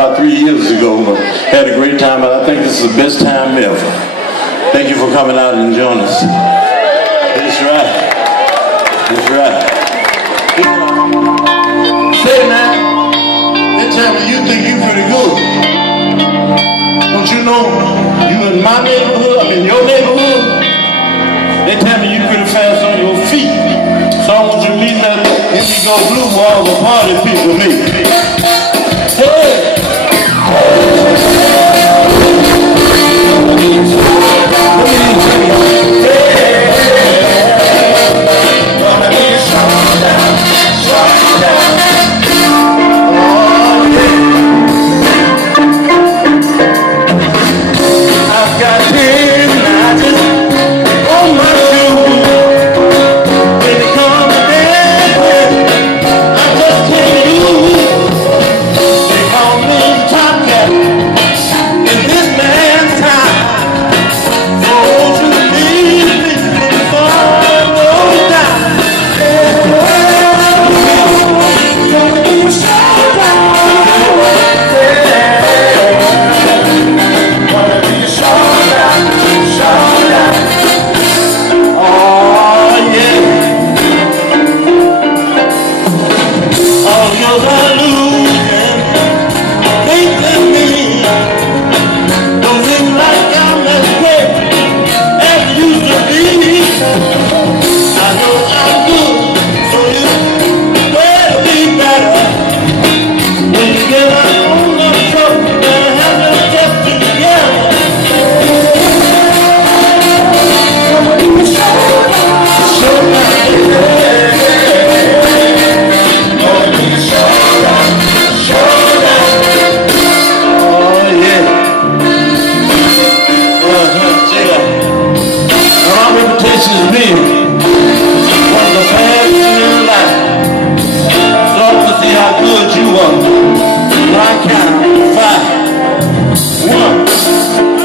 about 3 years ago. Had a great time, but I think this is the best time ever. Thank you for coming out and joining us. That's right. That's right. Say, man, they tell me you think you pretty good. Don't you know you in my neighborhood, I'm in your neighborhood? They tell me you pretty fast on your feet. So I want you to meet that Indigo Blue where all the party people meet. Hey!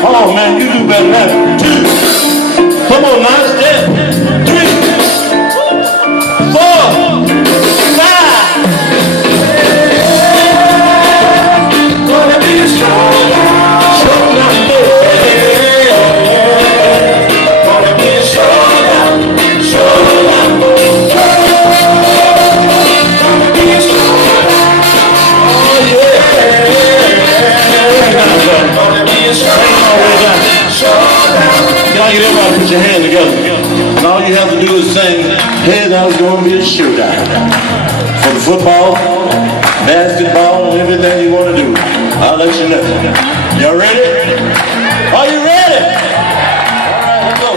Oh man, you do better than that. 2. Come on now, step. 3, 4, 5. Gonna be a showdown. Showdown, baby. Gonna be a showdown. Showdown. Gonna be a showdown. Oh yeah. Gonna be a showdown. Can I get everybody to put your hand together? And all you have to do is sing, hey, that was going to be a showdown. For the football, basketball, and everything you want to do. I'll let you know. Y'all ready? Are you ready? All right, let's go.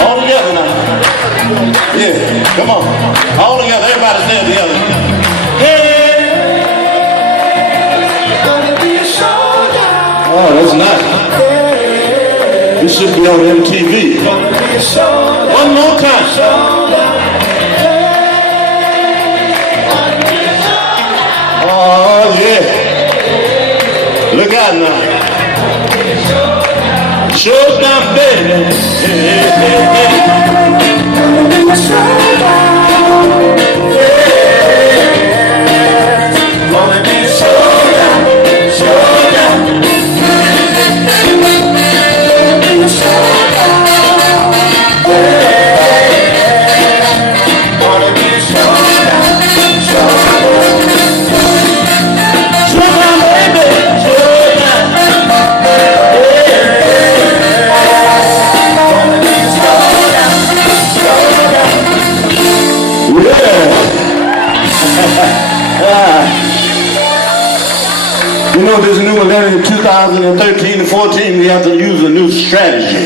All together now. Yeah, come on. All together. Everybody stand together. Hey! Gonna be a showdown. Oh, that's nice. This should be on MTV. One more time. Oh yeah. Look out now. Showdown, baby. You know, this new millennium, 2013 and 14, we have to use a new strategy.